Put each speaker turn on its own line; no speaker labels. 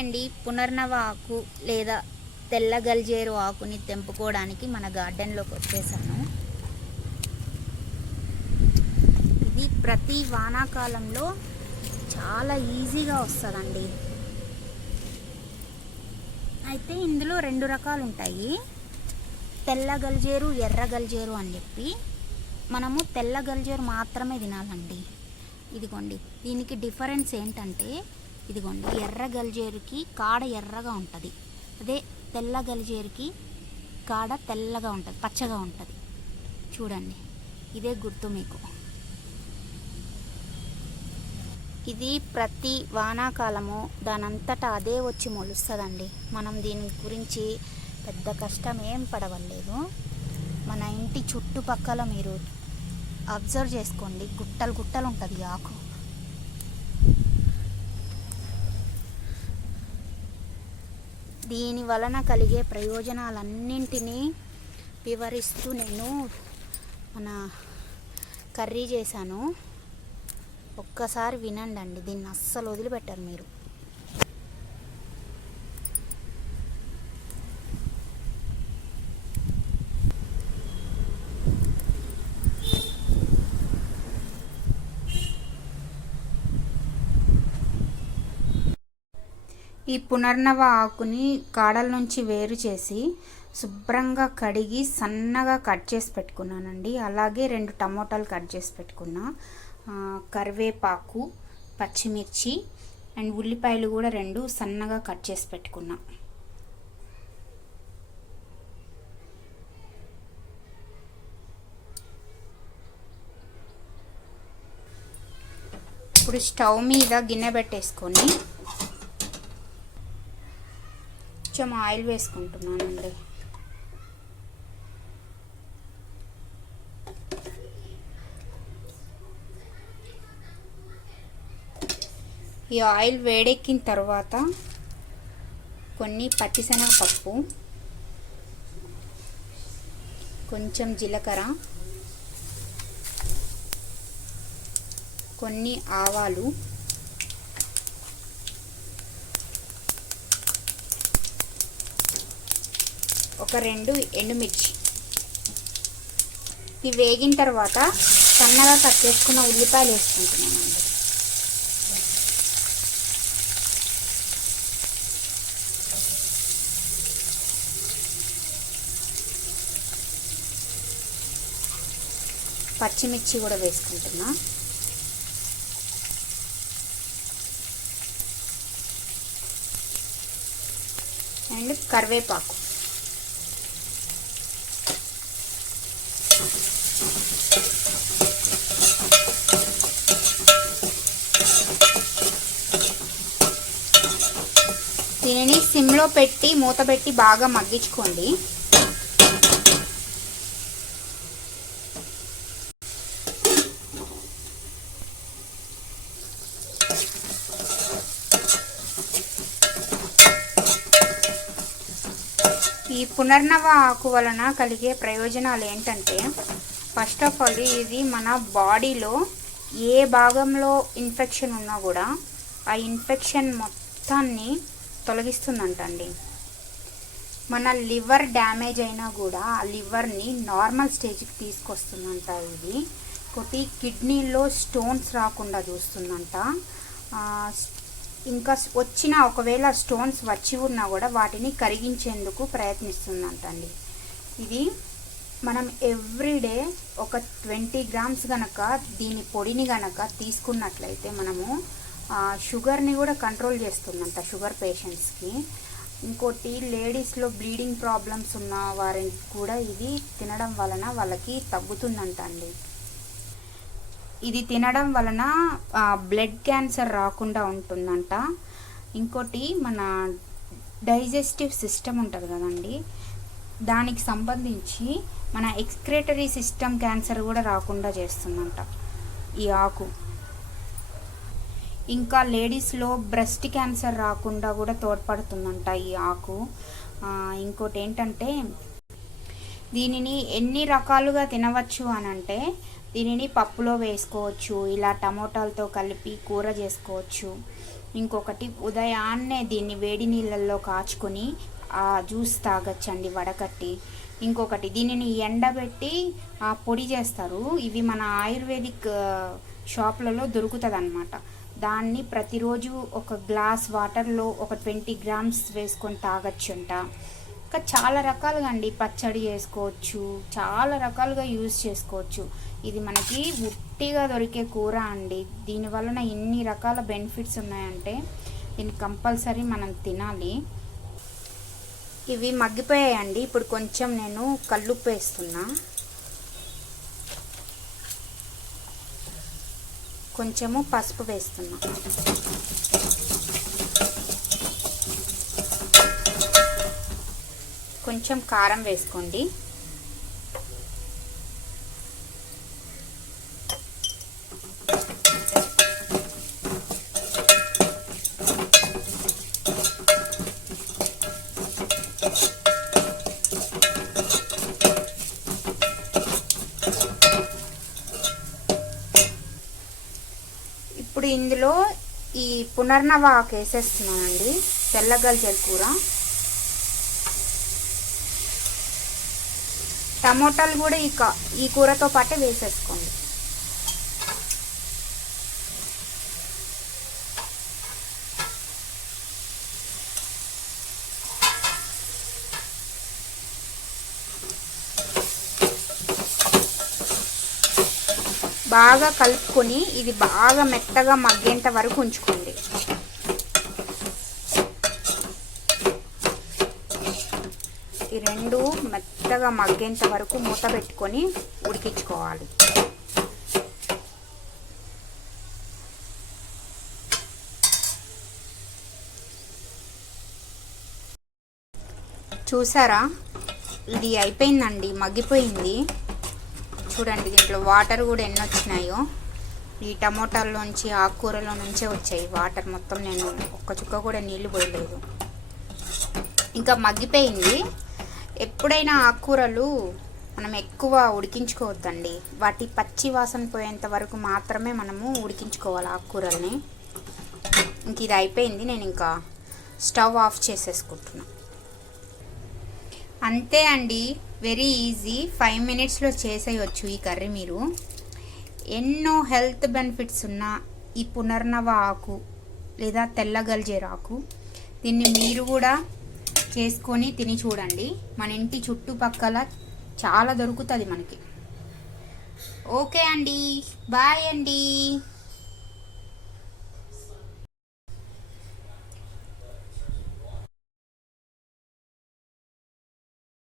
అండి పునర్నవ ఆకు లేదా తెల్ల గల్జేరు ఆకుని తెంపుకోవడానికి మన గార్డెన్లోకి వచ్చేసాను. ఇది ప్రతి వానాకాలంలో చాలా ఈజీగా వస్తుందండి. అయితే ఇందులో రెండు రకాలు ఉంటాయి తెల్ల గల్జేరు ఎర్ర గల్జేరు అని చెప్పి మనము తెల్ల గల్జేరు మాత్రమే తినాలండి. ఇదిగోండి దీనికి డిఫరెన్స్ ఏంటంటే ఇదిగోండి ఎర్ర గలిజేరుకి కాడ ఎర్రగా ఉంటుంది. అదే తెల్ల గలిజేరుకి కాడ తెల్లగా ఉంటుంది పచ్చగా ఉంటుంది. చూడండి ఇదే గుర్తు మీకు. ఇది ప్రతి వానాకాలము దానంతటా అదే వచ్చి మొలుస్తుందండి. మనం దీని గురించి పెద్ద కష్టం ఏం పడవలేదు మన ఇంటి చుట్టుపక్కల మీరు అబ్జర్వ్ చేసుకోండి గుట్టలు గుట్టలు ఉంటుంది ఆకు. దీని వలన కలిగే ప్రయోజనాలన్నింటినీ వివరిస్తూ నేను మన కర్రీ చేశాను. ఒక్కసారి వినండి అండి దీన్ని అస్సలు వదిలిపెట్టరు మీరు. ఈ పునర్నవ ఆకుని కాడల నుంచి వేరు చేసి శుభ్రంగా కడిగి సన్నగా కట్ చేసి పెట్టుకున్నానండి. అలాగే రెండు టమోటాలు కట్ చేసి పెట్టుకున్నా. కరివేపాకు పచ్చిమిర్చి అండ్ ఉల్లిపాయలు కూడా రెండు సన్నగా కట్ చేసి పెట్టుకున్నా. ఇప్పుడు స్టవ్ మీద గిన్నె పెట్టేసుకొని కొంచెం ఆయిల్ వేసుకుంటున్నానండి. ఈ ఆయిల్ వేడెక్కిన తర్వాత కొన్ని పచ్చిశనగపప్పు కొంచెం జీలకర్ర కొన్ని ఆవాలు ఒక రెండు ఎండుమిర్చి. ఇవి వేగిన తర్వాత సన్నగా కట్ చేసుకున్న ఉల్లిపాయలు వేసుకుంటున్నామండి పచ్చిమిర్చి కూడా వేసుకుంటున్నా. అండ్ కరివేపాకు దీనిని సిమ్లో పెట్టి మూత పెట్టి బాగా మగ్గించుకోండి. ఈ పునర్నవ ఆకు వలన కలిగే ప్రయోజనాలు ఏంటంటే ఫస్ట్ ఆఫ్ ఆల్ ఇది మన బాడీలో ఏ భాగంలో ఇన్ఫెక్షన్ ఉన్నా కూడా ఆ ఇన్ఫెక్షన్ మొత్తాన్ని తొలగిస్తుందంటండి. మన లివర్ డ్యామేజ్ అయినా కూడా ఆ లివర్ని నార్మల్ స్టేజ్కి తీసుకొస్తుందంట ఇది. ఒకటి కిడ్నీలో స్టోన్స్ రాకుండా చూస్తుందంట. ఇంకా వచ్చిన ఒకవేళ స్టోన్స్ వచ్చి ఉన్నా కూడా వాటిని కరిగించేందుకు ప్రయత్నిస్తుందంట అండి ఇది మనం ఎవ్రీడే ఒక ట్వంటీ గ్రామ్స్ గనక దీని పొడిని గనక తీసుకున్నట్లయితే మనము షుగర్ని కూడా కంట్రోల్ చేస్తుందంట షుగర్ పేషెంట్స్కి. ఇంకోటి లేడీస్లో బ్లీడింగ్ ప్రాబ్లమ్స్ ఉన్న వారికి కూడా ఇది తినడం వలన వాళ్ళకి తగ్గుతుందంట అండి. ఇది తినడం వలన బ్లడ్ క్యాన్సర్ రాకుండా ఉంటుందంట. ఇంకోటి మన డైజెస్టివ్ సిస్టమ్ ఉంటుంది కదండి దానికి సంబంధించి మన ఎక్స్క్రేటరీ సిస్టమ్ క్యాన్సర్ కూడా రాకుండా చేస్తుందంట ఈ ఆకు. ఇంకా లేడీస్లో బ్రెస్ట్ క్యాన్సర్ రాకుండా కూడా తోడ్పడుతుందంట ఈ ఆకు. ఇంకోటి ఏంటంటే దీనిని ఎన్ని రకాలుగా తినవచ్చు అని అంటే దీనిని పప్పులో వేసుకోవచ్చు ఇలా టమోటాలతో కలిపి కూర చేసుకోవచ్చు. ఇంకొకటి ఉదయాన్నే దీన్ని వేడి నీళ్ళల్లో కాచుకొని ఆ జ్యూస్ తాగొచ్చండి వడకట్టి. ఇంకొకటి దీనిని ఎండబెట్టి ఆ పొడి చేస్తారు. ఇవి మన ఆయుర్వేదిక్ షాప్లలో దొరుకుతుంది అనమాట దాన్ని ప్రతిరోజు ఒక గ్లాస్ వాటర్లో ఒక ట్వంటీ గ్రామ్స్ వేసుకొని తాగొచ్చంట. ఇంకా చాలా రకాలుగా అండి పచ్చడి చేసుకోవచ్చు చాలా రకాలుగా యూజ్ చేసుకోవచ్చు. ఇది మనకి ఉట్టిగా దొరికే కూర అండి. దీని వలన ఎన్ని రకాల బెనిఫిట్స్ ఉన్నాయంటే దీన్ని కంపల్సరీ మనం తినాలి. ఇవి మగ్గిపోయాయండి. ఇప్పుడు కొంచెం నేను కల్లుప్పు వేస్తున్నా. కొంచెము పసుపు వేస్తున్నా. కొంచెం కారం వేసుకోండి. ఇప్పుడు ఇందులో ఈ పునర్నవాకు వేసేస్తున్నానండి తెల్లగల్జర్ కూర. టమోటాలు కూడా ఈ ఈ కూరతో పాటే వేసేసుకోండి. బాగా కలుపుకొని ఇది బాగా మెత్తగా మగ్గేంత వరకు ఉంచుకోండి. ఈ రెండు మెత్తగా మగ్గేంత వరకు మూత పెట్టుకొని ఉడికించుకోవాలి. చూసారా? ఇది అయిపోయిందండి మగ్గిపోయింది. చూడండి దీంట్లో వాటర్ కూడా ఎన్ని వచ్చినాయో. ఈ టమోటాల్లోంచి ఆకుకూరలో నుంచే వచ్చాయి వాటర్ మొత్తం నేను ఒక్క చుక్క కూడా నీళ్ళు పోయలేదు. ఇంకా మగ్గిపోయింది. ఎప్పుడైనా ఆకుకూరలు మనం ఎక్కువ ఉడికించుకోవద్దండి. వాటి పచ్చి వాసన పోయేంత వరకు మాత్రమే మనము ఉడికించుకోవాలి ఆకుకూరల్ని. ఇంక ఇది అయిపోయింది. నేను ఇంకా స్టవ్ ఆఫ్ చేసేసుకుంటున్నాను అంతే అండి. వెరీ ఈజీ ఫైవ్ మినిట్స్లో చేసేయచ్చు ఈ కర్రీ మీరు. ఎన్నో హెల్త్ బెనిఫిట్స్ ఉన్న ఈ పునర్నవ ఆకు లేదా తెల్లగల్జేరాకు ఆకు దీన్ని మీరు కూడా చేసుకొని తిని చూడండి. మన ఇంటి చుట్టుపక్కల చాలా దొరుకుతుంది మనకి. ఓకే అండి. బాయ్ అండి.